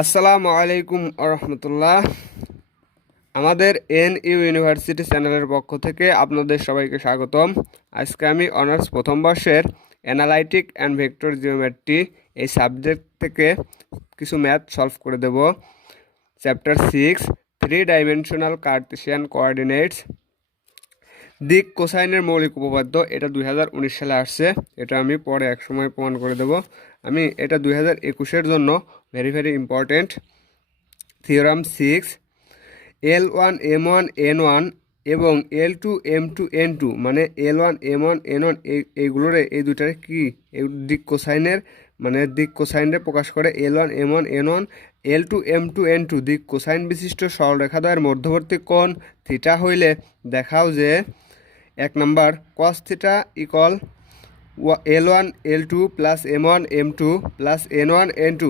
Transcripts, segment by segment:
আসসালামু আলাইকুম আরহামতুল্লাহ। আমাদের ইউনিভার্সিটি চ্যানেলের পক্ষ থেকে আপনাদের সবাইকে স্বাগতম। আজকে আমি অনার্স প্রথম বর্ষের অ্যানালাইটিক অ্যান্ড ভেক্টর জিওমেট্রি এই সাবজেক্ট থেকে কিছু ম্যাথ সলভ করে দেব। Chapter 6, 3 dimensional Cartesian coordinates. দিক কোসাইনের মৌলিক উপপাদ্য, এটা 2019 সালে আসছে। এটা আমি পরে এক সময় প্রমাণ করে দেব। আমি এটা 2021-এর জন্য very important. Theorem 6, L1 M1 N1 এবং L2 M2 N2 মানে L1 M1 N1 এইগুলোরে এই দুটারে কি দিক কোসাইনের দিক কোসাইনে প্রকাশ করে। L1 M1 N1 L2 M2 N2 দিক কোসাইন বিশিষ্ট সরলরেখাদ্বয়ের মধ্যবর্তী কোণ থিটা হইলে দেখাও যে 1 number cos theta equal L1 L2 plus M1 M2 plus N1 N2।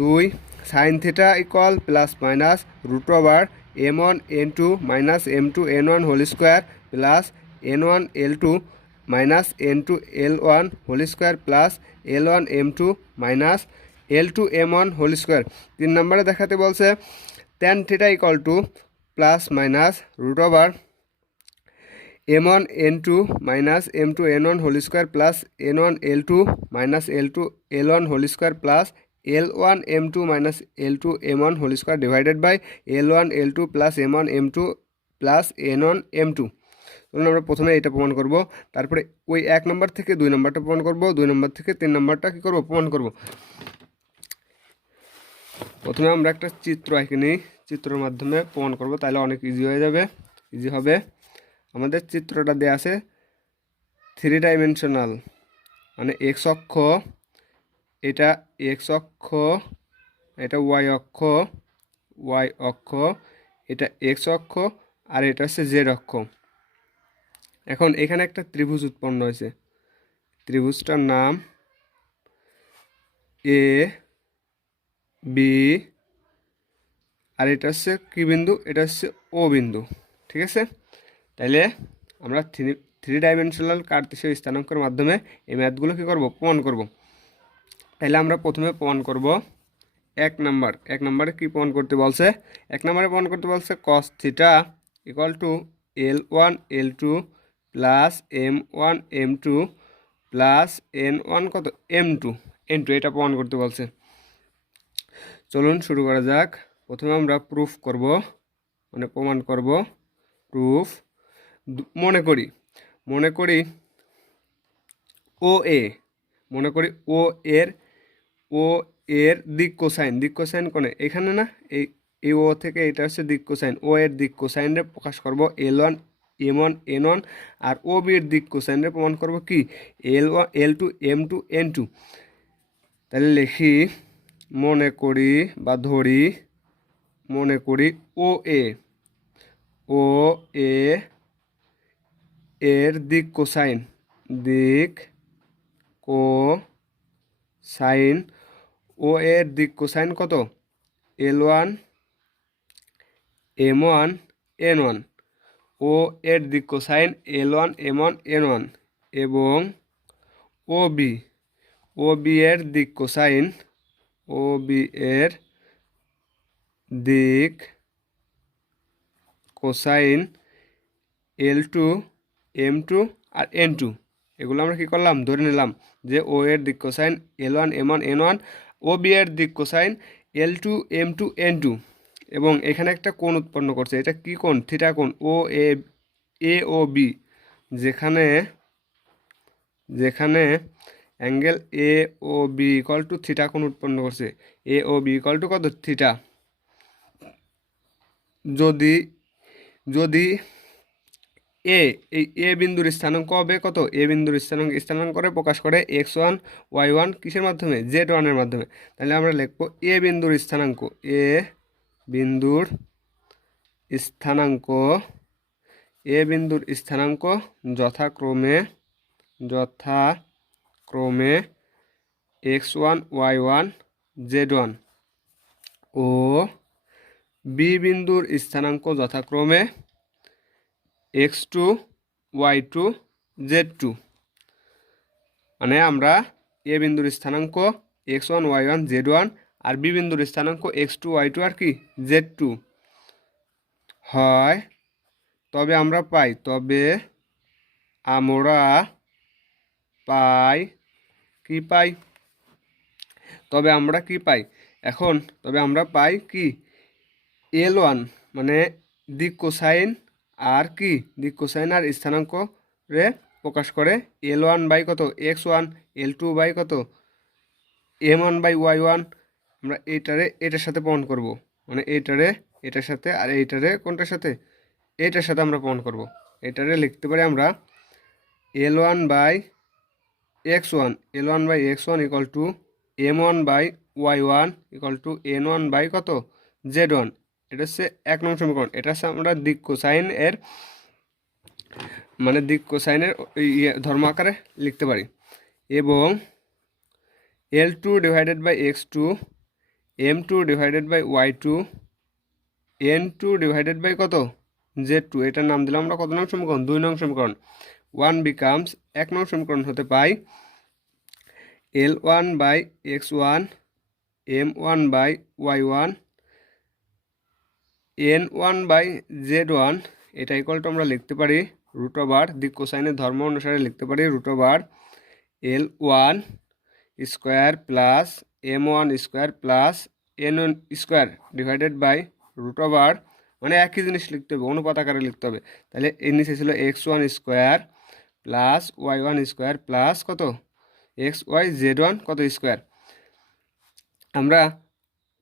2 sine theta equal plus minus root over M1 N2 minus M2 N1 whole square plus N1 L2 minus N2 L1 whole square plus L1 M2 minus L2 M1 whole square. 3 নম্বরে দেখাতে বলছে tan theta equal to plus minus root over M1 N2 minus M2 N1 whole square plus N1 L2 minus L2 L1 whole square plus L1 M2 minus L2 M1 whole square divided by L1 L2 plus M1 M2 plus N1 M2। ধরুন আমরা প্রথমে এটা প্রমাণ করব, তারপরে ওই 1 নম্বর থেকে 2 নম্বরটা প্রমাণ করব, 2 নম্বর থেকে 3 নম্বরটা কী করব প্রমাণ করব। প্রথমে আমরা একটা চিত্র এঁকে নিই, চিত্রের মাধ্যমে প্রমাণ করব, তাহলে অনেক ইজি হয়ে যাবে, ইজি হবে। আমাদের চিত্রটা দেয়া আছে 3 ডাইমেনশনাল, মানে এক্স অক্ষ, এটা এক্স অক্ষ, এটা ওয়াই অক্ষ, এটা এক্স অক্ষ, আর এটা হচ্ছে জেড অক্ষ। এখন এখানে একটা ত্রিভুজ উৎপন্ন হয়েছে, ত্রিভুজটার নাম এ বি, আর এটা হচ্ছে কি বিন্দু, এটা হচ্ছে ও বিন্দু, ঠিক আছে। তাইলে আমরা থ্রি ডাইমেনশনাল কার্তেশীয় স্থানাঙ্কের মাধ্যমে এই ম্যাথগুলো কী করব প্রমাণ করব। তাইলে আমরা প্রথমে প্রমাণ করব 1 নম্বরে কি প্রমাণ করতে বলছে। 1 নম্বরে প্রমাণ করতে বলছে cos theta equal two L1 L2 plus M1 M2 plus N1 কত M2 N2, এটা প্রমাণ করতে বলছে। চলুন শুরু করা যাক। প্রথমে আমরা প্রুফ করব, মানে প্রমাণ করব। প্রুফ, মনে করি ও এ, ও এর দিক কোসাইন কোণে এখানে না, এই ও থেকে এটা হচ্ছে দিক কোসাইন, ও এর দিক কোসাইনরে প্রকাশ করব L1 M1 N1, আর ও বি এর দিক কোসাইনরে প্রমাণ করব কি L1 L2 M2 N2। তাহলে লিখি, মনে করি ও এ এর দিক কোসাইন ও এর দিক কোসাইন কত L1 M1 N1, ও এর দিক কোসাইন L1 M1 N1, এবং ও বি এর দিক কোসাইন L2 M2 আর N2। এগুলো আমরা কি করলাম, ধরে নিলাম যে ও এর দিক কোসাইন L1 M1 N1, ও বি এর দিক কোসাইন L2 M2 N2, এবং এখানে একটা কোণ উৎপন্ন করছে, এটা কি কোণ, থিটা কোণ। এ ও বি, যেখানে angle A O B equal to theta কোণ উৎপন্ন করছে, A O B equal to কত থিটা। যদি এ বিন্দুর স্থানাঙ্ক হবে কত, এ বিন্দুর স্থানাঙ্ক করে প্রকাশ করে x1 y1 কিসের মাধ্যমে, z1 এর মাধ্যমে। তাহলে আমরা লিখবো এ বিন্দুর স্থানাঙ্ক যথাক্রমে x1 y1 z1, ও বি বিন্দুর স্থানাঙ্ক যথাক্রমে x2 y2 z2। মানে আমরা এ বিন্দুর স্থানাঙ্ক x1 y1 z1, আর বি বিন্দুর স্থানাঙ্ক x2 y2 আর কি z2 হয়, তবে আমরা পাই কি পাই তবে আমরা কি পাই এখন তবে আমরা পাই কি L1 মানে দিক কোসাইন আর কি দিক কোসাইন আর স্থানাঙ্ক রে প্রকাশ করে L1 বাই কত x1, L2 বাই কত m1 বাই y1। আমরা এটার সাথে প্রমাণ করব, মানে এটার সাথে আর কোনটার সাথে এটার সাথে আমরা প্রমাণ করব। এটারে লিখতে পারি আমরা L1 by x1 equal to m1 by y1 equal to n1 by কত z1। এটা হচ্ছে 1 নং সমীকরণ। এটা হচ্ছে আমরা দিক কোসাইনের মানে দিক কোসাইনের ধর্ম আকারে লিখতে পারি। এবং L2 divided by x2, m2 divided by y2, n2 divided by কত z2, এটার নাম দিলাম আমরা কত নং সমীকরণ 2 নং সমীকরণ। 1 বিকামস 1 নং সমীকরণ হতে পাই L1 by x1, m1 by y1, n1 by z1। এটা ইকুয়াল টু আমরা লিখতে পারি রুট ওভার দিক কোসাইনের ধর্ম অনুসারে লিখতে পারি root over L1 square plus m1 square plus n1 square divided by root over, মানে একই জিনিস লিখতে হবে, অনুপাত আকারে লিখতে হবে। তাহলে এর নিচে ছিল x1 square plus y1 square plus কত xy z1 কত স্কোয়ার। আমরা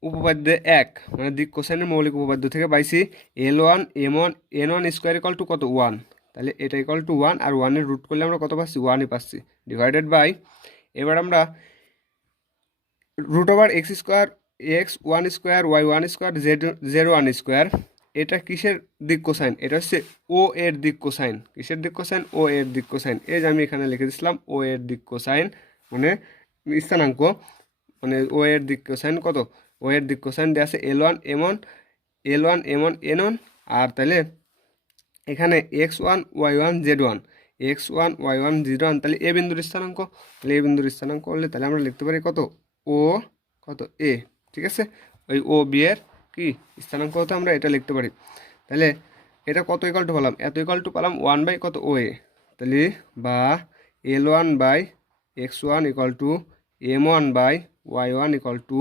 উপপাদ্য 1 মানে দিক কোসাইনের মৌলিক উপপাদ্য থেকে পাইছি L1 m1 n1 square equal to কত 1। তাহলে এটা ইকুয়াল টু 1 আর 1 এর রুট করলে আমরা কত পাচ্ছি 1ই পাচ্ছি ডিভাইডেড বাই, এবার আমরা root over X square x1 square y1 square z1 square. এটা কিসের দিক কোসাইন? এটা হচ্ছে ও এর দিক কোসাইন। কিসের দিক কোসাইন? ও এর দিক কোসাইন। এই যে আমি এখানে লিখে দিয়েছিলাম ও এর দিক কোসাইন মানে স্থানাঙ্ক, মানে ও এর দিক কোসাইন কত, ও এর দিক কোসাইন দেওয়া আছে L1 m1 n1। আর তাহলে এখানে x1 y1 z1 তাহলে এ বিন্দুর স্থানাঙ্ক, তাহলে এ বিন্দুর স্থানাঙ্ক করলে তাহলে আমরা লিখতে পারি কত ও কত এ। ঠিক আছে, ওই ও বি এর কি স্থানাঙ্ক হতো আমরা এটা লিখতে পারি। তাহলে এটা কত ইকাল টু পেলাম, এত ইকাল টু পেলাম 1 বাই কত ও এ। তাহলে বা L1 by x1 equal to m1 by y1 equal to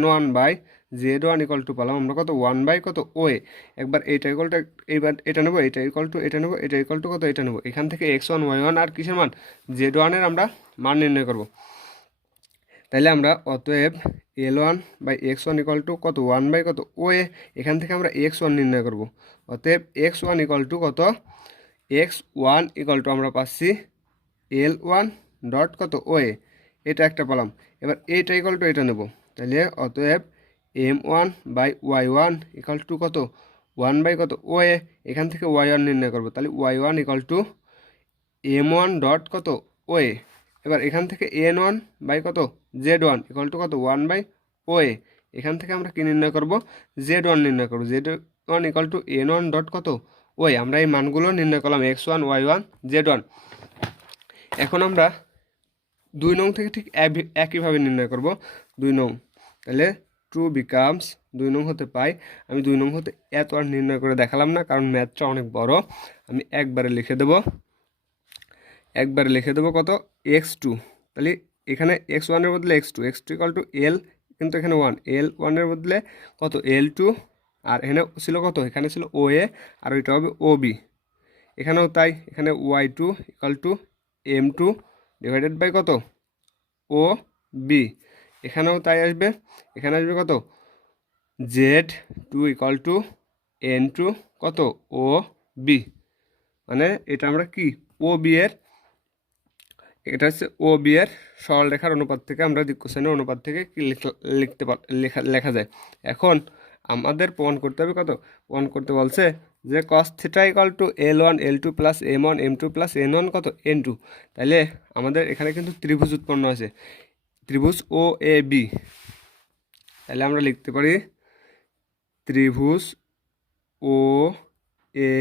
n1 by z1 equal to পেলাম আমরা কত 1 বাই কত ও এ। একবার এইটা ইকাল টু, এইবার এটা নেবো, এটা ইকাল টু এটা নেবো, এটা ইকাল টু কত এটা নেবো। এখান থেকে x1 y1 আর কিসের মান z1 এর আমরা মান নির্ণয় করব। তাহলে আমরা অতএব L1 by x1 equal two কত 1 বাই কত ও এ। এখান থেকে আমরা x1 নির্ণয় করব। অতএব x1 ইকাল টু কত x1 ইকাল টু আমরা পাচ্ছি L1 ডট কত ও এ, এটা একটা পেলাম। এবার এটা ইকাল টু এটা নেব। তাহলে অতএব m1 by y1 equal two কত 1 বাই কত ও এ। এখান থেকে y1 নির্ণয় করব। তাহলে y1 equal to m1 dot কত ও এ। এবার এখান থেকে n1 বাই কত z1 ইকাল টু কত 1 বাই ও এ। এখান থেকে আমরা কি নির্ণয় করব z1 নির্ণয় করব। z1 equal to n1 dot কত ও এ। আমরা এই মানগুলো নির্ণয় করলাম x1 y1 z1। এখন আমরা 2 নং থেকে ঠিক একইভাবে নির্ণয় করব 2 নং। তাহলে 2 বিকামস 2 নং হতে পাই, আমি 2 নং হতে এত আর নির্ণয় করে দেখালাম না কারণ ম্যাথটা অনেক বড়। আমি একবারে লিখে দেব কত x2। তাহলে এখানে x1 এর বদলে x2 ইকাল টু l, কিন্তু এখানে 1 L1 এর বদলে কত L2, আর এখানে ছিল কত এখানে ছিল ও এ আর ওইটা হবে ও বি। এখানেও তাই, এখানে y2 equal to m2 divided by কত ও বি। এখানেও তাই আসবে, এখানে আসবে কত z2 ইকাল টু n2 কত ও বি। মানে এটা আমরা কি ও বি এর, এটা হচ্ছে ও বি এর সরল রেখার অনুপাত থেকে আমরা দিক কোসাইনের অনুপাত থেকে কি লেখা যায়। এখন আমাদের প্রমাণ করতে হবে কত, প্রমাণ করতে বলছে যে cos theta equal two L1 L2 plus m1 m2 plus n1 কত n2। তাহলে আমাদের এখানে কিন্তু ত্রিভুজ উৎপন্ন আছে, ত্রিভুজ ও এ বি। তাহলে আমরা লিখতে পারি ত্রিভুজ ও এ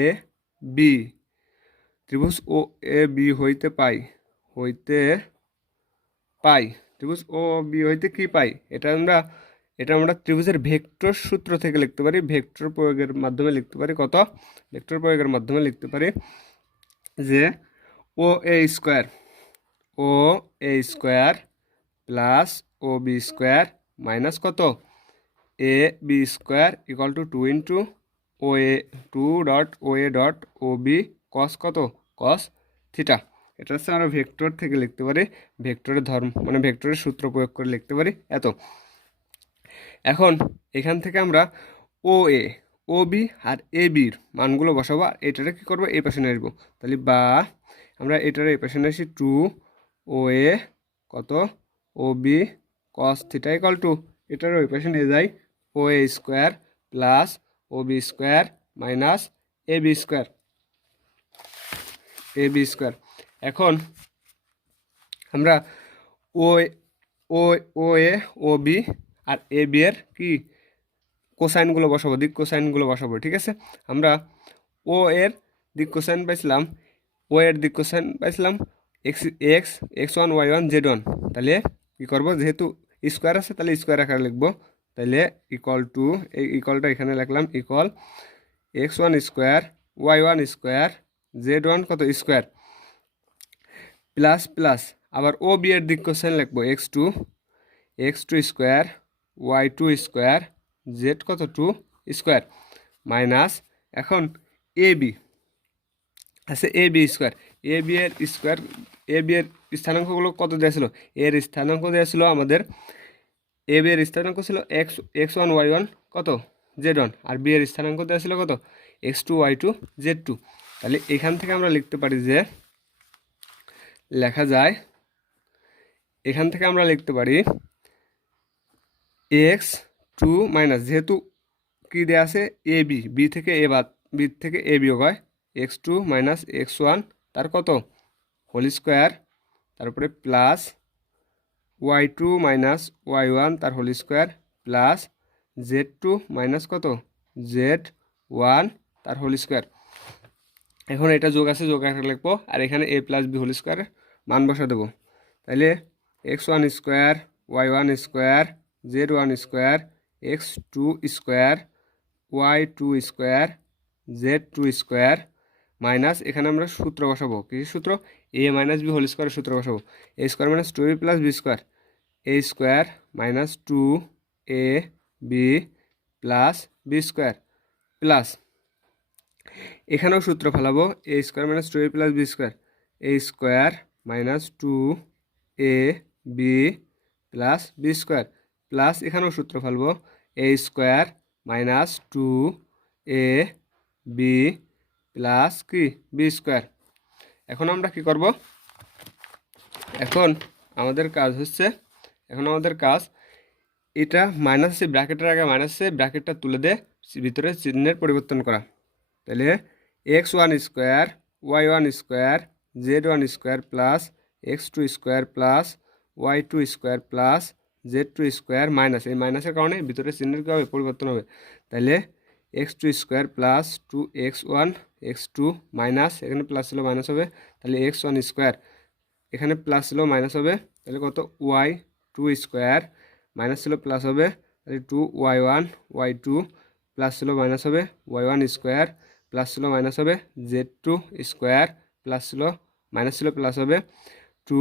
বি, ত্রিভুজ ও এ বি হইতে পাই ত্রিভুজ ও বি হইতে কি পাই, এটা আমরা এটা আমরা ত্রিভুজের ভেক্টর সূত্র থেকে লিখতে পারি, ভেক্টর প্রয়োগের মাধ্যমে লিখতে পারি। কত? ভেক্টর প্রয়োগের মাধ্যমে লিখতে পারি যে O A square, O A square plus O B square minus কত, A B square equal to 2 into O A 2 dot O A dot O B cos কত, কস থিটা। এটা হচ্ছে আমরা ভেক্টর থেকে লিখতে পারি, ভেক্টরের ধর্ম মানে ভেক্টরের সূত্র প্রয়োগ করে লিখতে পারি এত। এখন এখান থেকে আমরা ও এ, ও বি আর এ বির মানগুলো বসাবো, আর এটারে কী করবো, এই পাশে নিয়ে আসবো। তাহলে বা আমরা এটারে এই পাশে নিয়ে আসি 2 ও এ কত, O B cos theta equal to, এটার ওই পাশে নিয়ে যাই O A square plus O B square minus A B square, A B square. এখন আমরা ও ও ও A, O B R A B এর কি কোসাইনগুলো বসাবো, দিক কোসাইনগুলো বসাবো। ঠিক আছে, আমরা ও এর দিক কোসাইন পাইছিলাম, ও এর দিক কোসাইন পাইছিলাম X X X one Y one Z one. তাহলে কী করবো, যেহেতু স্কোয়ার আছে তাহলে স্কোয়ার আকারে লিখবো। তাহলে ইকুয়াল টু, এই ইকুয়ালটা এখানে লিখলাম, equal X one square Y one square Z one কত স্কোয়ার প্লাস প্লাস আবার ও বি এর দিক কোসাইন লিখবো X two square Y two square Z কত 2 স্কোয়ার মাইনাস, এখন এ বি আছে A B square, A B এর square, A B এর স্থানাঙ্কগুলো কত দিয়েছিল, এর স্থানাঙ্ক দিয়েছিল আমাদের, এ বি এর স্থানাঙ্ক ছিল X X one Y one কত জেড ওয়ান, আর বি এর স্থানাঙ্ক দিয়েছিল কত X two Y two Z two. তাহলে এখান থেকে আমরা লিখতে পারি যে, লেখা যায় এখান থেকে আমরা লিখতে পারি এক্স টু মাইনাস, যেহেতু কী দেওয়া আছে এ বি, বি থেকে এ বাদ, বি থেকে এ বিয়োগ হয়, x two minus x one তার কত হোল স্কোয়ার, তারপরে plus Y two minus y one তার whole square plus Z two minus কত জেড ওয়ান তার হোল স্কোয়ার। এখন এটা যোগ আছে, যোগ আকারে লিখবো, আর এখানে এ প্লাস বি হোল স্কোয়ারের মান বসা দেবো। তাহলে X one square Y one square Z one square X two square Y two square Z two square minus, এখানে আমরা সূত্র বসাবো, কী সূত্র, এ মাইনাস বি হোল স্কোয়ারের সূত্র বসাবো, a square minus two b plus B square, a square minus two a b plus B square plus, এখানেও সূত্র ফেলাবো, a square minus two a plus B square, a square minus two a b plus B square plus, এখানেও সূত্র ফেলবো, a square minus two a b plus কি b square. এখন আমরা কি করব, এখন আমাদের কাজ হচ্ছে, এখন আমাদের কাজ এটা মাইনাস আছে ব্র্যাকেটের আগে মাইনাস আছে, ব্র্যাকেটটা তুলে দে ভিতরে চিহ্নের পরিবর্তন করা। তাহলে X one square Y one square Z one square plus X two square plus Y two square plus Z two square minus, এই মাইনাসের কারণে ভিতরে চিহ্নের কী হবে পরিবর্তন হবে। তাহলে X two square plus two X one x two minus, এখানে প্লাস ছিল মাইনাস হবে, তাহলে এক্স ওয়ান স্কোয়ার এখানে প্লাস ছিল মাইনাস হবে, তাহলে কত ওয়াই টু স্কোয়ার মাইনাস ছিল প্লাস হবে, তাহলে two Y one Y two plus ছিল মাইনাস হবে, ওয়াই ওয়ান স্কোয়ার প্লাস ছিল মাইনাস হবে, জেড টু স্কোয়ার প্লাস ছিল মাইনাস ছিল প্লাস হবে, two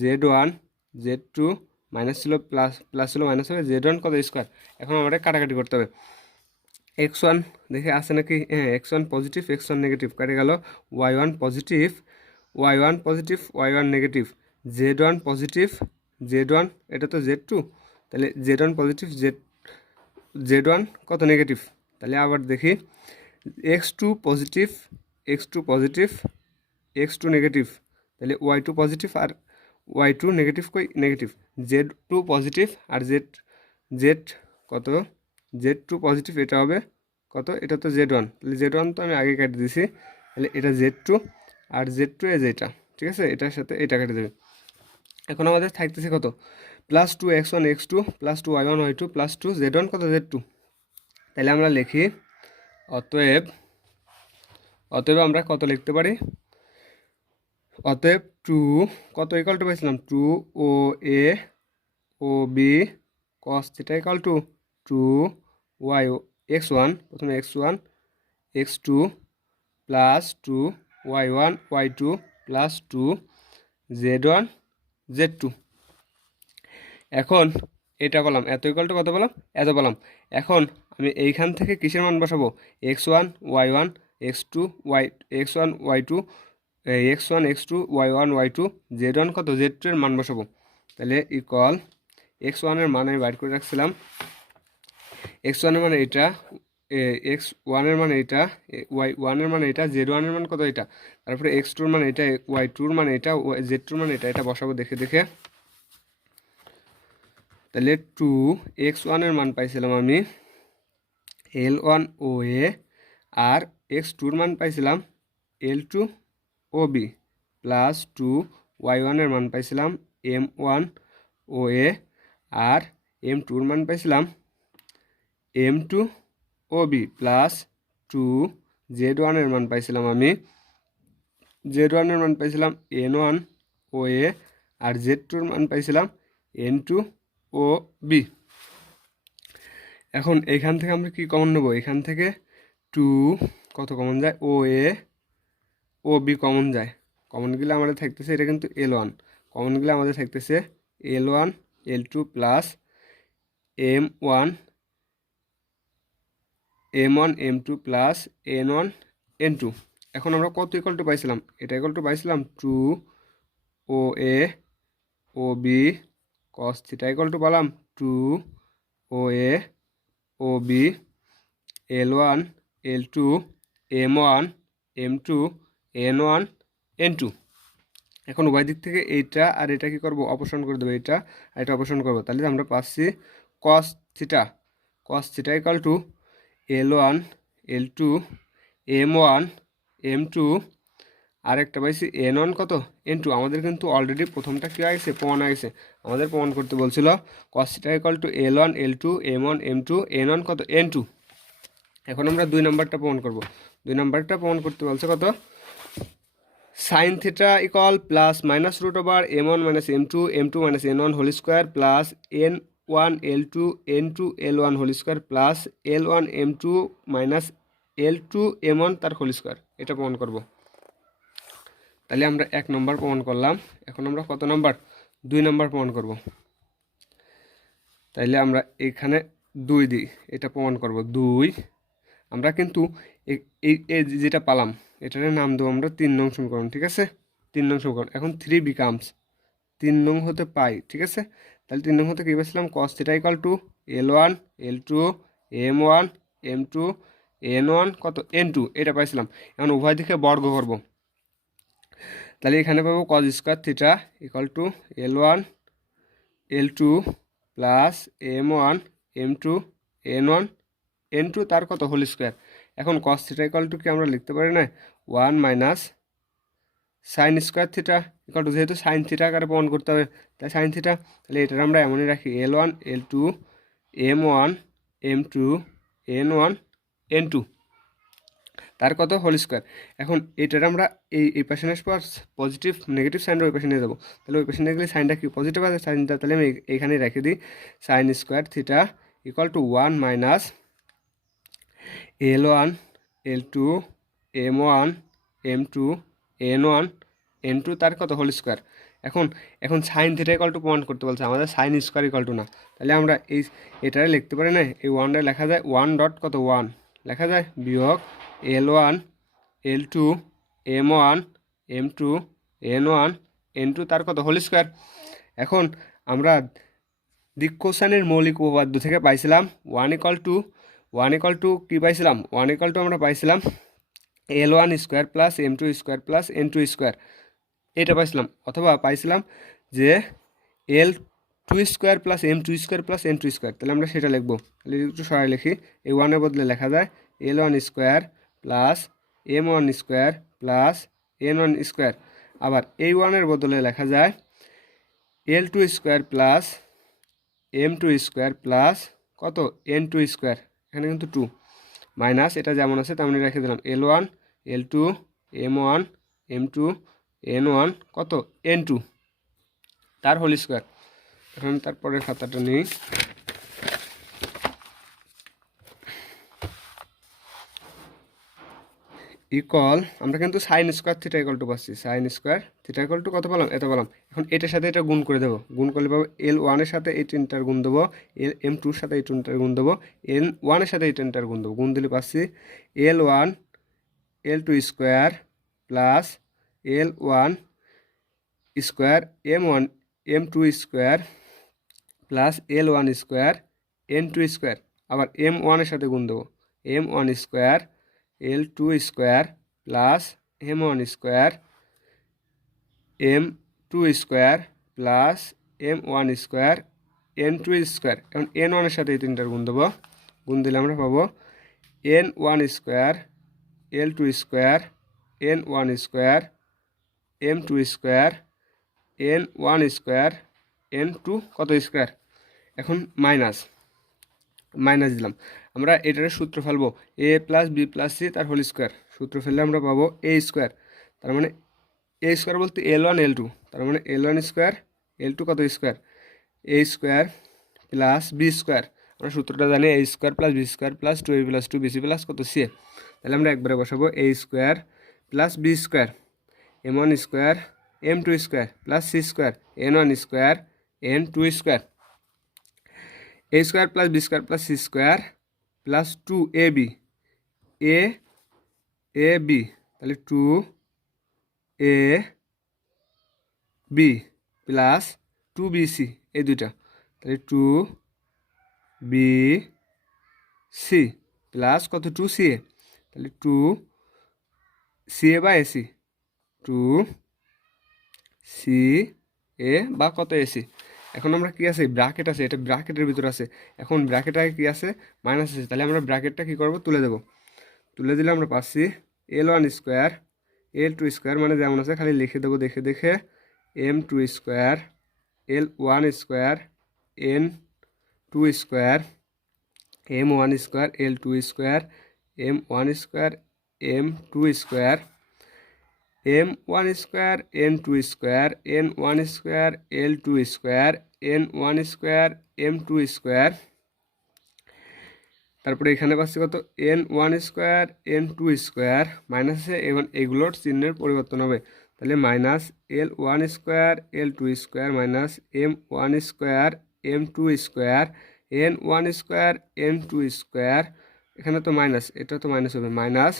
Z one Z two minus ছিল প্লাস প্লাস ছিল মাইনাস হবে, জেড ওয়ান কত স্কোয়ার। এখন আমাদের কাটাকাটি করতে হবে, এক্স ওয়ান দেখে আসে নাকি, হ্যাঁ X one positive X one negative কাটে গেল, Y one positive Y one positive Y one negative, Z one positive Z one, এটা তো জেড টু, তাহলে Z one positive Z one কত নেগেটিভ। তাহলে আবার দেখি X two positive X two positive X two negative, তাহলে Y two positive আর Y two negative কই নেগেটিভ, জেড টু পজিটিভ আর জেড জেড কত জেড টু পজিটিভ, এটা হবে কত, এটা তো জেড ওয়ান, তাহলে জেড ওয়ান তো আমি আগে কেটে দিয়েছি, তাহলে এটা জেড টু আর জেড টু এজ এটা, ঠিক আছে, এটার সাথে এটা কেটে দেবে। এখন আমাদের থাকতেছে কত plus two X one x two plus two Y one Y two plus two Z one কত জেড টু। তাহলে আমরা লিখি অতএব, অতএব আমরা কত লিখতে পারি, অতএব টু কত ইকাল টু পাইছিলাম two O A O B cos theta equal to two Y x one, প্রথমে x one x two plus two Y one Y two plus two Z one Z two. এখন এটা বললাম এত equal to কত বললাম, এত বললাম। এখন আমি এইখান থেকে কিসের মান বসাবো, X one Y one x two Y x one Y two X one x two Y one Y two Z one কত জেড টু এর মান বসাবো। তাহলে ইকুয়াল এক্স ওয়ানের মান আমি বাইর করে রাখছিলাম, এক্স ওয়ানের মানে এটা, এক্স ওয়ানের মানে এটা, ওয়াই ওয়ানের মানে এটা, জেড ওয়ানের মান কত এটা, তারপরে এক্স টুর মানে এটা, ওয়াই টুর মানে এটা, জেড টুর মানে এটা, এটা বসাবো দেখে দেখে। তাহলে টু এক্স ওয়ানের মান পাইছিলাম আমি এল ওয়ান ও এ, আর এক্স টুর মান পাইছিলাম এল টু ও বি, প্লাস টু ওয়াই ওয়ানের মান পাইছিলাম এম ওয়ান ও এ, আর এম টুর মান পাইছিলাম এম টু ও বি, প্লাস টু জেড ওয়ানের মান পাইছিলাম আমি জেড ওয়ানের মান পাইছিলাম এন ওয়ান ও এ, আর জেড টুর মান পাইছিলাম এন টু ও বি। এখন এখান থেকে আমরা কি কমন নেব, এখান থেকে টু কত কমন যায়, ও এ ও বি কমন যায়, কমন গেলে আমাদের থাকতেছে এটা কিন্তু এল ওয়ান, কমন গেলে আমাদের থাকতেছে এল ওয়ান এল two plus M one M two plus n one n two. এখন আমরা কত ইকুয়াল টু পাইছিলাম, এটা ইকুয়াল টু পাইছিলাম two O A O B cos theta equal to পেলাম two O A O B l one L two M one M two N one n two. এখন উভয় দিক থেকে এইটা আর এটা কি করব, অপসারণ করে দেবো, এটা আর এটা অপসারণ করবো। তাহলে আমরা পাচ্ছি cos theta equal to L one L two M one M two, আরেকটা পাইছি এন ওয়ান কত এন টু। আমাদের কিন্তু অলরেডি প্রথমটা কী হয়ে গেছে, প্রমাণ হয়ে গেছে। আমাদের প্রমাণ করতে বলছিল cos theta equal to L one L two M one M two N one কত এন টু। এখন আমরা দুই নম্বরটা প্রমাণ করব। দুই নম্বরটা প্রমাণ করতে বলছে কত, sine theta equal plus minus root over m one minus m two minus n one whole square plus n one এল টু এল one whole square plus l one M two minus l two M one তার whole square, এটা প্রমাণ করব। তাহলে আমরা এক নম্বর প্রমাণ করলাম। এখন আমরা কত নম্বর, দুই নম্বর প্রমাণ করব। তাইলে আমরা এখানে দুই দিই, এটা প্রমাণ করব দুই। আমরা কিন্তু এই যেটা পালাম এটার নাম দেবো আমরা 3 নং সমীকরণ, ঠিক আছে, 3 নং সমীকরণ। এখন 3 বিকামস 3 নং হতে পাই, ঠিক আছে। তাহলে 3 নং হতে কী পেয়েছিলাম, cos theta equal to L one L two M one M two N one কত এন টু, এটা পাইছিলাম। এখন উভয় দিকে বর্গ করব। তাহলে এখানে পাবো cos square theta equal to L one L two plus M one M two N two তার কত হোল স্কোয়ার। এখন কস থিটা ইকুয়াল টু কি আমরা লিখতে পারি না, one minus sine square theta equal two, যেহেতু সাইন থিটা আকারে প্রমাণ করতে হবে তাই সাইন থিটা, তাহলে এটার আমরা এমনই রাখি এল ওয়ান এল two M one M two N two তার কত হোল স্কোয়ার। এখন এটার আমরা এই পাশে পর পজিটিভ নেগেটিভ সাইনটা ওই পাশে নিয়ে যাবো। তাহলে ওই পাশে নিয়ে গেলে সাইনটা কি পজিটিভ আছে, সাইনটা তাহলে আমি এইখানে রেখে দিই sine square theta equal to one minus L one L two M one M two N two তার কত হোল স্কোয়ার। এখন সাইন থিটা ইকুয়াল টু প্রমাণ করতে বলছে আমাদের, সাইন স্কোয়ার ইকুয়াল টু না। তাহলে আমরা এটারে লিখতে পারি না, এই ওয়ানটা লেখা যায় ওয়ান ডট কত ওয়ান লেখা যায় বিয়োগ এল ওয়ান এল two M one M two N two তার কত হোল স্কোয়ার। এখন আমরা দিক কোসাইনের মৌলিক উপপাদ্য থেকে পাইছিলাম ওয়ান ইকুয়াল টু কী পাইছিলাম, ওয়ান ইকুয়াল টু আমরা পাইছিলাম l one square plus m two square plus n two square, এটা পাইছিলাম। অথবা পাইছিলাম যে l two square plus m two square plus n two square, তাহলে আমরা সেটা লিখবো। তাহলে একটু সরাই লিখি, এই ওয়ানের বদলে লেখা যায় l one square plus M one square plus n one square. আবার এই ওয়ানের বদলে লেখা যায় l two square plus m two square plus কত এন টু স্কোয়ার, এখানে কিন্তু টু মাইনাস এটা যেমন আছে তেমনই রেখে দিলাম এল ওয়ান এল two M one M two N one কত এন টু তার হোল স্কোয়ার। এখন তারপরে খাতাটা নেই, ইকুয়াল আমরা কিন্তু sine square theta equal to পাচ্ছি, sine square theta equal to কত পেলাম, এত পেলাম। এখন এটার সাথে এটা গুণ করে দেবো, গুণ করলে পাবো L1-এর সাথে এই তিনটার গুণ দেবো, M2-র সাথে এই তিনটার গুণ দেবো, N1-এর সাথে এই তিনটার গুণ দেবো, গুণ দিলে পাচ্ছি L1 L2 square plus L1 square M1 M2 square plus L1 square N2 square, আবার M1-এর সাথে গুণ দেবো, M1 square L2 square plus M1 square M2 square plus M1 square N2 square. এখন N1-এর সাথে এই তিনটার গুণ দেবো, গুণ দিলে আমরা পাবো N1 square L2 square N1 square M2 square N1 square N2 কত স্কোয়ার। এখন মাইনাস দিলাম, আমরা এটার সূত্র ফেলবো a plus B plus C তার হোল স্কোয়ার, সূত্র ফেললে আমরা পাবো a স্কোয়ার, তার মানে a স্কোয়ার বলতে L1 L2, তার মানে L1 স্কোয়ার L2 কত square, a square plus B square, আমরা সূত্রটা জানি a square plus B square plus 2ab plus 2bc plus কত সি, তাহলে আমরা একবারে বসাবো a square plus B square M1 square M2 square plus C square N1 square N2 square, a square plus B square plus C square plus 2ab ab, তাহলে 2ab plus 2bc এই দুইটা, তাহলে 2bc plus কত 2ca, তাহলে 2ca বা AC 2ca বা কত AC. এখন আমরা কি আছে ব্র্যাকেট আছে, এটা ব্র্যাকেটের ভিতর আছে, এখন ব্র্যাকেটে কি আছে মাইনাস আছে, তাহলে আমরা ব্র্যাকেটটা কি করব তুলে দেব, তুলে দিলে আমরা পাচ্ছি L1 স্কোয়ার L2 স্কোয়ার, মানে যেমন আছে খালি লিখে দেবো দেখে দেখে, M2 square L1 square N2 square M1 square L2 square M1 square M2 square M1 square N2 square N1 square L2 square N1 square M2 square, তারপরে এখানে পাচ্ছি কত N1 square N2 square minus আছে, এবং এগুলোর চিহ্নের পরিবর্তন হবে, তাহলে minus L1 square L2 square minus M1 square M2 square N1 square N2 square, এখানে তো মাইনাস, এটা তো মাইনাস হবে, minus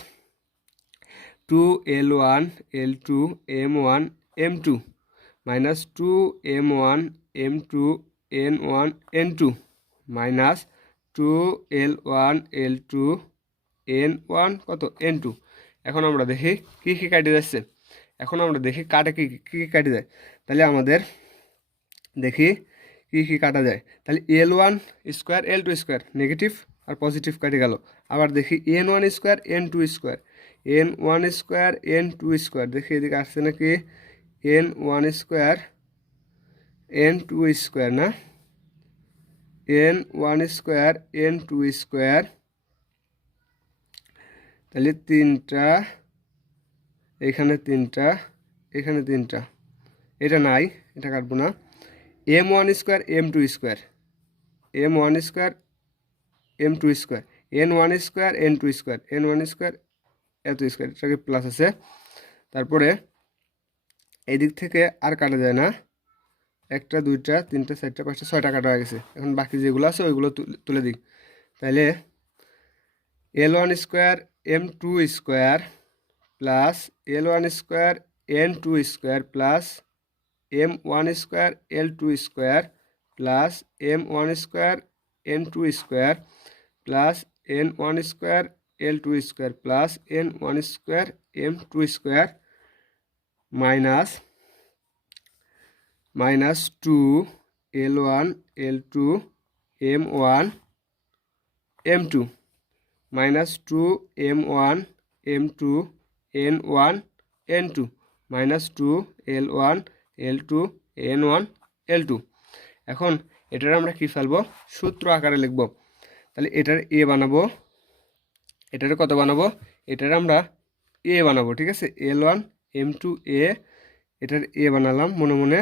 2L1 L2 M1 M2 minus 2M1 M2 N1 N2 minus 2L1 L2 N1 কত N2। এখন আমরা দেখি কী কী কাটে যাচ্ছে, এখন আমরা দেখি কাটা কী কী কাটে যায়, তাহলে আমাদের দেখি কী কী কাটা যায়, তাহলে L1 square L2 square negative আর পজিটিভ কাটে গেল, আবার দেখি N1 square N2 square N1 square N2 square, দেখি এদিকে আসছে নাকি N1 স্কোয়ার N2 স্কোয়ার না, N1 স্কোয়ার N2 স্কোয়ার, তাহলে তিনটা এখানে তিনটা এখানে তিনটা, এটা নাই এটা কাটবো না, M1 square M2 square M1 square M2 square N1 square N2 square N1 square এত স্কোয়ার, এটাকে প্লাস আছে, তারপরে এই দিক থেকে আর কাটা যায় না, একটা দুইটা তিনটা চারটা পাঁচটা ছয়টা কাটা হয়ে গেছে, এখন বাকি যেগুলো আছে ওইগুলো তুলে দিই, তাহলে L1 square M2 square plus L1 square N2 square plus M1 square L2 square plus M1 square N2 square plus N1 square L2 square plus N1 square M2 square minus 2L1 L2 M1 M2 minus 2M1 M2 N1 N2 minus 2L1 L2 N1 L2। এখন এটার আমরা কি ফেলবো সূত্র আকারে লিখব, তাহলে এটার এ বানাবো, এটার কত বানাবো, এটার আমরা এ বানাবো, ঠিক আছে L1 M2 এ, এটার এ বানালাম মনে মনে,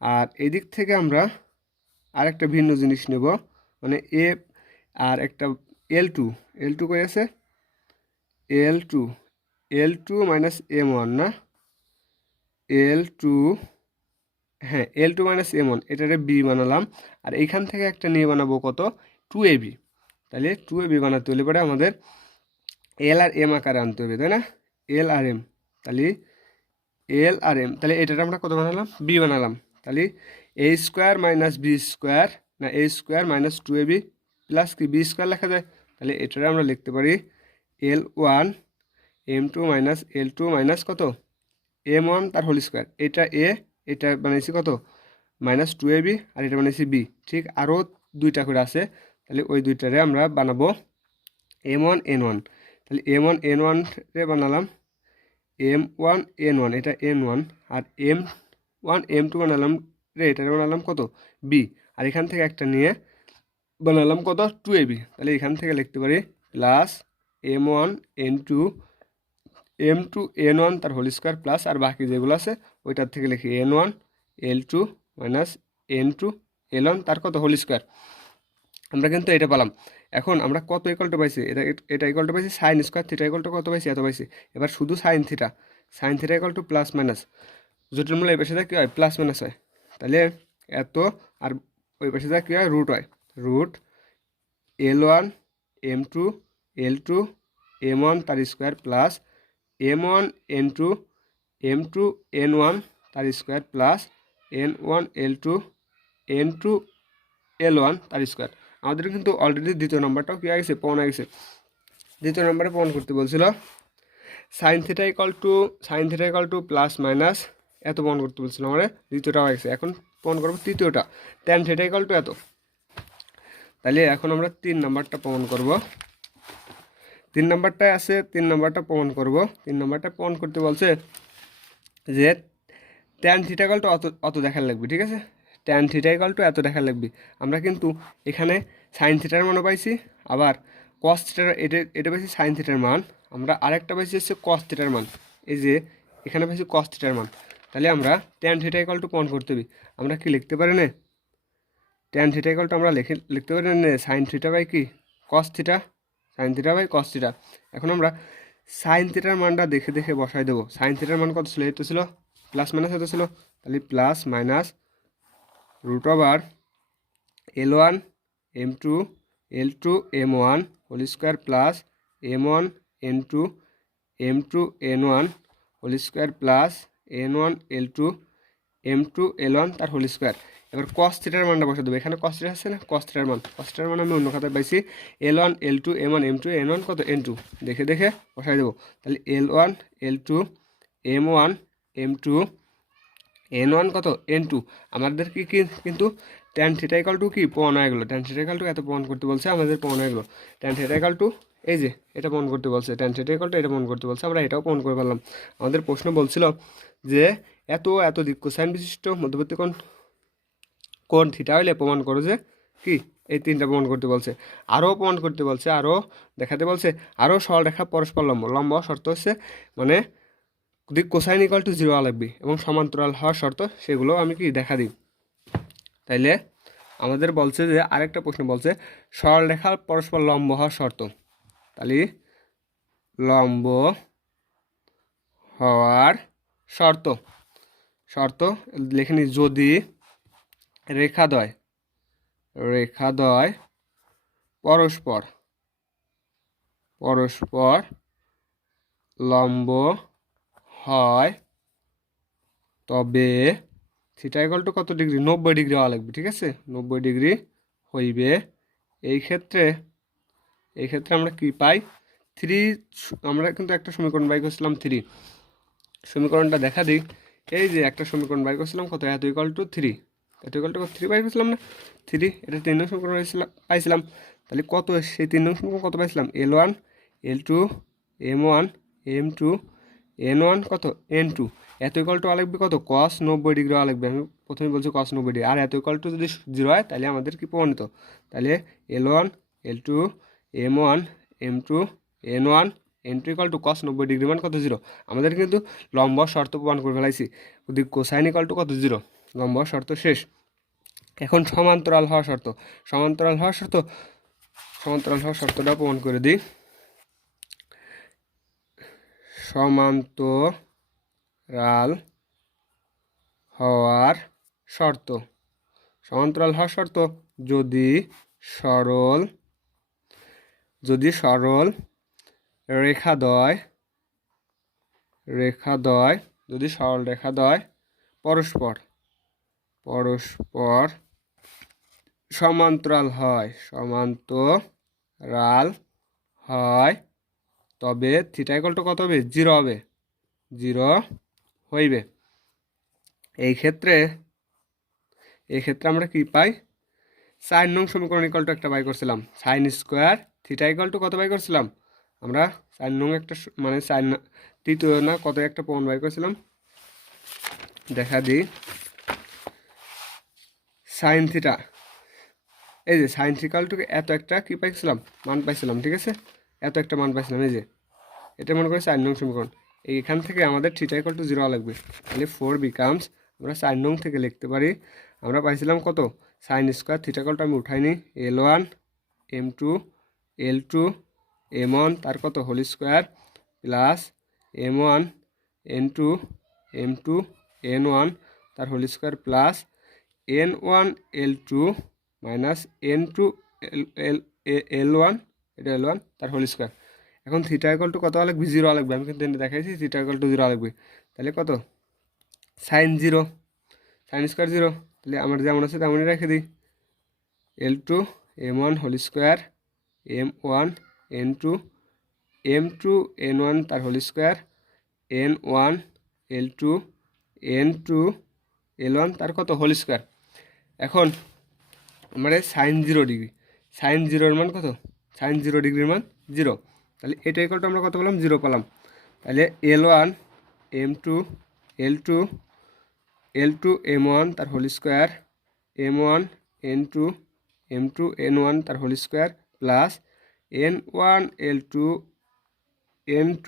আর এদিক থেকে আমরা আরেকটা ভিন্ন জিনিস নেব, মানে এ আর একটা L2 কই আছে L2 L2 মাইনাস M1 না, L2, হ্যাঁ L2 মাইনাস M1 এটারে বি বানালাম, আর এইখান থেকে একটা নিয়ে বানাবো কত, 2AB। তাহলে 2AB বানাতে হলে পরে আমাদের এল আর এম আকারে আনতে হবে, তাই না, এল আর এম। তাহলে এল আর এম, তাহলে এটার আমরা কত বানালাম, বি বানালাম। তাহলে এ স্কোয়ার মাইনাস বি স্কোয়ার, না এ স্কোয়ার মাইনাস 2AB প্লাস কি বি স্কোয়ার লেখা যায়। তাহলে এটারে আমরা লিখতে পারি L1 M2 minus L2 minus কত M1 তার হোল স্কোয়ার। এটা বানাইছি কত মাইনাস 2AB, আর এটা বানাইছি বি। ঠিক আরও দুইটা করে আছে, তাহলে ওই দুইটারে আমরা বানাবো M1 N1। তাহলে M1 N1 রে বানালাম M1 N1, এটা N1, আর M1 M2 বানালাম রে, এটা বানালাম কত বি, আর এখান থেকে একটা নিয়ে বানালাম কত 2AB। তাহলে এখান থেকে লিখতে পারি plus M1 N2 M2 N1 তার হোল স্কোয়ার প্লাস, আর বাকি যেগুলো আছে ওইটার থেকে লিখি N1 L2 minus N2 L1 তার কত হোল স্কোয়ার। আমরা কিন্তু এটা পেলাম। এখন আমরা কত ইকুয়াল টু পাইছি, এটা ইকুয়াল টু পাইছি sign square theta equal to কত পাইছি, এত পাইছি। এবার শুধু sign theta equal to plus minus, জটিল মূল এই পাশে কী হয়, প্লাস মাইনাস হয়। তাহলে এত, আর ওই পাশে কী হয়, রুট হয়। Root L1 M2 L2 M1 তার square plus M1 N2 M2 N1 তার square plus N1 L2 N2 L1 তার স্কোয়ার। আমাদের কিন্তু অলরেডি দ্বিতীয় নম্বরটাও কী হয়ে গেছে, পাওয়া হয়ে গেছে। দ্বিতীয় নম্বরে প্রমাণ করতে বলছিল sine theta equal two plus minus এত প্রমাণ করতে বলছিল, আমাদের দ্বিতীয়টা হয়ে গেছে। এখন প্রমাণ করবো তৃতীয়টা, ট্যান থিটা ইকাল টু এত। তাহলে এখন আমরা 3 নাম্বারটা প্রমাণ করব। 3 নাম্বারটায় আছে, 3 নাম্বারটা প্রমাণ করব। 3 নাম্বারটা প্রমাণ করতে বলছে যে ট্যান থিটা ইকাল টু অত দেখার লাগবে, ঠিক আছে, ট্যান থিটা ইকাল টু এত দেখার লাগবে। আমরা কিন্তু এখানে সাইন থিটার মানও পাইছি, আবার কস থিটার, এটা পাইছি সাইন থিটার মান, আমরা আরেকটা পাইছি হচ্ছে কস থিটার মান। এই যে এখানে পাইছি কস থিটার মান। তাহলে আমরা ট্যান থিটা ইকাল টু প্রমাণ করতে হবে। আমরা কি লিখতে পারি না, ট্যান থিটা ইকাল টু আমরা লিখতে পারি না সাইন থিটা বাই কি cos theta, sine theta by cos theta. এখন আমরা সাইন থিটার মানটা দেখে দেখে বসাই দেবো। সাইন থিটার মান কত ছিল, এতো ছিল, প্লাস মাইনাস এত ছিল। তাহলে plus minus root over L1 M2 L2 M1 whole square plus M1 N2 M2 N1 whole square plus N1 L2 M2 L1 তার হোল স্কোয়ার। এবার কস থিটার মানটা বসে দেবো। এখানে কস থিটা আছে না, কস থিটার মান আমি অন্য খাতায় পাইছি L1 L2 M1 M2 N1 কত N2, দেখে দেখে বসাই দেবো। তাহলে L1 L2 M1 M2 N1 কত N2। আমাদের কি কিন্তু ট্যান থিটা ইকাল টু কি প্রমাণ হয়ে গেলো, ট্যান থিটা ইকাল টু এত প্রমাণ করতে বলছে, আমাদের প্রমাণ হয়ে গেলো। ট্যান থিটা ইকাল টু এই যে এটা প্রমাণ করতে বলছে, ট্যান থিটা ইকাল টু এটা প্রমাণ করতে বলছে, আমরা এটাও প্রমাণ করে পারলাম। আমাদের প্রশ্ন বলছিল যে এত দিক কোসাইন বিশিষ্ট মধ্যবর্তী কোণ থিটা হইলে প্রমাণ করো যে কি এই 3টা প্রমাণ করতে বলছে। আরও প্রমাণ করতে বলছে, আরও দেখাতে বলছে, আরও সরলরেখা পরস্পর লম্ব শর্ত হচ্ছে মানে দিক কোসাইন ইকাল টু 0 হওয়া লাগবে এবং সমান্তরাল হওয়ার শর্ত, সেগুলো আমি কি দেখা দিই। তাইলে আমাদের বলছে যে আরেকটা প্রশ্ন বলছে সরলরেখা পরস্পর লম্ব হওয়ার শর্ত। তাহলে লম্ব হওয়ার শর্ত লিখে নি, যদি রেখাদ্বয় পরস্পর লম্ব হয় তবে থিটা ইকুয়াল টু কত ডিগ্রি, 90 ডিগ্রি হওয়া লাগবে, ঠিক আছে, 90 ডিগ্রি হইবে। এই ক্ষেত্রে আমরা কি পাই 3, আমরা কিন্তু একটা সমীকরণ বাই করছিলাম 3, সমীকরণটা দেখা দিই। এই যে একটা সমীকরণ বাই করছিলাম কত, এত ইকুয়াল টু 3, এত ইকুয়াল টু 3 বাই করছিলাম না, 3, এটা 3 নং সমীকরণ পাইছিলাম। তাহলে কত সেই 3 নং সমীকরণ কত পাইছিলাম, L1 L2 M1 M2 N1 কত N2, এত ইকুয়াল টু আলাগবে কত cos 90 ডিগ্রি আলাগবে। আমি প্রথমে বলছি cos 90 ডিগ্রি, আর এত ইকুয়াল টু যদি 0 হয় তাহলে আমাদের কি প্রমাণিত। তাহলে L1 L2 M1 M2 N1 N2 equal to cos 90 degree মান কত 0। আমাদের কিন্তু লম্ব শর্ত প্রমাণ করে ফেলাইছি, ওদিক কোসাইন ইকুয়াল টু কত 0, লম্ব শর্ত শেষ। এখন সমান্তরাল হওয়ার শর্তটা প্রমাণ করে দিই। সমান্তরাল হওয়ার শর্ত সমান্তরাল হওয়ার শর্ত যদি সরল রেখাদ্বয় যদি সরল রেখাদ্বয় পরস্পর সমান্তরাল হয় তবে থিটা ইকুয়াল টু কত হবে 0 হবে 0 হইবে। এই ক্ষেত্রে আমরা কি পাই 4 নং সমীকরণ ইকুয়াল টু একটা বাই করছিলাম sign square theta equal to কত বাই করছিলাম আমরা 4 নং একটা মানে তৃতীয় না কত একটা প্রমাণ বাই করছিলাম দেখা দিই সাইন থিটা এই যে সাইন থিটা ইকুয়াল টু এত একটা কি পাইছিলাম মান পাইছিলাম ঠিক আছে এত একটা মান পাইছিলাম এই যে এটা মনে করে 4 নং সমীকরণ এইখান থেকে আমাদের থিটা ইকুয়াল টু 0 লাগবে তাহলে 4 বিকামস আমরা 4 নং থেকে লিখতে পারি আমরা পাইছিলাম কত sign square theta equal two আমি উঠাইনি L1 M2 L2 M1 তার কত whole square plus M1 N2 M2 N1 তার whole square plus N1 L2 minus N2 L1 এটা L1 তার হোল স্কোয়ার। এখন থিটা ইকুয়াল টু কত লাগবে 0 লাগবে আমি কিন্তু দেখাইছি থিটা ইকুয়াল টু 0 লাগবে তাহলে কত সাইন স্কোয়ার 0 তাহলে আমার যেমন আছে তেমনই রেখে দিই L2 M1 whole square M1 N2 M2 N1 তার whole square N1 L2 N2 L1 তার কত হোল স্কোয়ার। এখন আমরা সাইন 0 ডিগ্রি সাইন 0-এর মান কত সাইন 0 ডিগ্রির মান 0 তাহলে এটা ইকুয়াল টু আমরা কত পেলাম 0 পেলাম তাহলে L1 M2 L2 M1 তার whole square M1 N2 M2 N1 তার whole square plus N1 L2 N2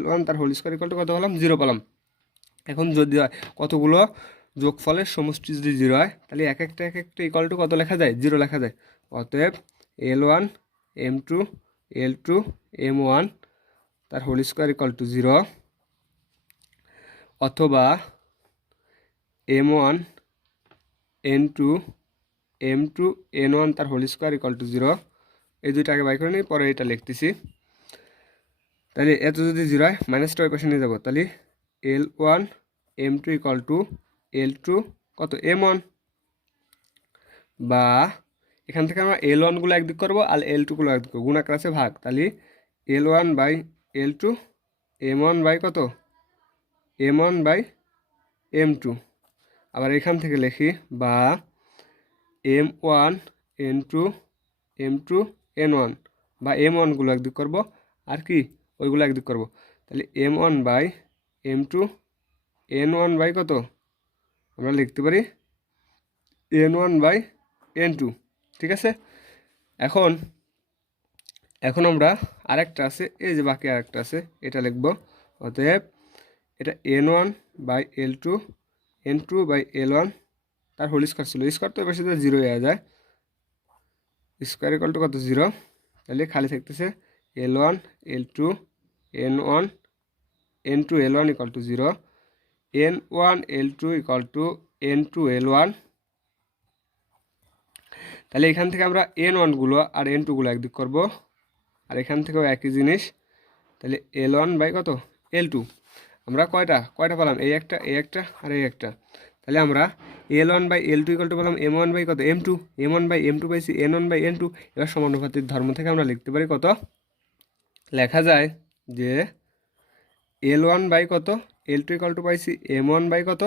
L1 তার হোল স্কোয়ার ইকুয়াল টু কত পেলাম 0 পেলাম। এখন যদি হয় কতগুলো যোগফলের সমষ্টি যদি 0 হয় তাহলে এক একটা ইকুয়াল টু কত লেখা যায় 0 লেখা যায় অতএব L1 M2 L2 M1 তার হোল স্কোয়ার ইকুয়াল টু 0 অথবা M1 N2 M2 N1 তার হোল স্কোয়ার ইকুয়াল টু 0 এই দুইটাকে বাই করে নিই পরে এটা লিখতেছি তাহলে এত যদি 0 হয় মাইনাসটা ওই পাশে নিয়ে যাবো তাহলে L1 M2 equal to L2 কত M1 বা এখান থেকে আমরা L1 গুলো একদিক করবো আর L2 গুলো একদিক করবো গুণাকার আছে ভাগ তাহলে L1 by L2 M1 by কত M1 বাই M2 আবার এখান থেকে লিখি বা M1 N2 M2 N1 বা M1 গুলো একদিক করব আর কি ওইগুলো একদিক করব তাহলে M1 by M2 N1 by কত আমরা লিখতে পারি N1 বাই N2 ঠিক আছে। এখন আমরা আরেকটা আছে এই যে বাকি আরেকটা আছে এটা লিখব অতএব এটা N1 by L2 N2 by L1 তার হোল স্কোয়ার ছিল স্কোয়ার তো এবার সাথে 0 হয়ে যায় স্কোয়ার ইকুয়াল টু কত 0 তাহলে খালি থাকতেছে L1 L2 N1 N2 L1 equal to 0 N1 L2 equal to N2 L1 তাহলে এখান থেকে আমরা N1 গুলো আর N2 গুলো একদিক করব আর এখান থেকেও একই জিনিস তাহলে L1 বাই কত L2 আমরা কয়টা পেলাম এই একটা আর এই একটা তাহলে আমরা L1 by L2 equal to পেলাম M1 বাই কত M2 M1 বাই M2 পাইছি N1 বাই N2 এবার সমানুপাতিক ধর্ম থেকে আমরা লিখতে পারি কত লেখা যায় যে L1 বাই কত L2 ইকুয়াল টু পাইছি M1 বাই কত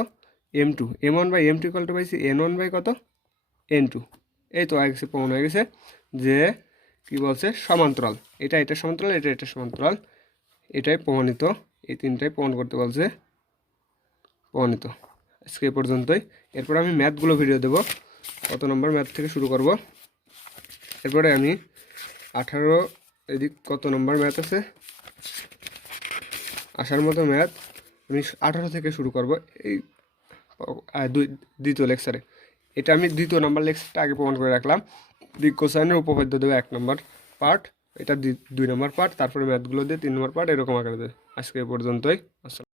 M2 M1 by M2 equal to পাইছি N1 বাই কত N2 এই তো আগে প্রমাণ হয়ে গেছে যে কি বলছে সমান্তরাল এটা সমান্তরাল এটা সমান্তরাল এটাই প্রমাণিত এই তিনটাই প্রমাণ করতে বলছে প্রমাণিত আজকে এই পর্যন্তই এরপর আমি ম্যাথগুলো ভিডিও দেব কত নম্বর ম্যাথ থেকে শুরু করব এরপরে আমি 18 এদিক কত নম্বর ম্যাথ আছে আসার মতো ম্যাথ আমি 18 থেকে শুরু করব এই দ্বিতীয় লেকচারে এটা আমি দ্বিতীয় নম্বর লেকচারটা আগে প্রমাণ করে রাখলাম দিক কোসাইনের উপপাদ্য দেবো 1 নম্বর পার্ট এটা 2 নম্বর পার্ট, তারপরে ম্যাথগুলো দিয়ে 3 নম্বর পার্ট, এরকম আকারে দেয়। আজকে এ পর্যন্তই। আসসালাম।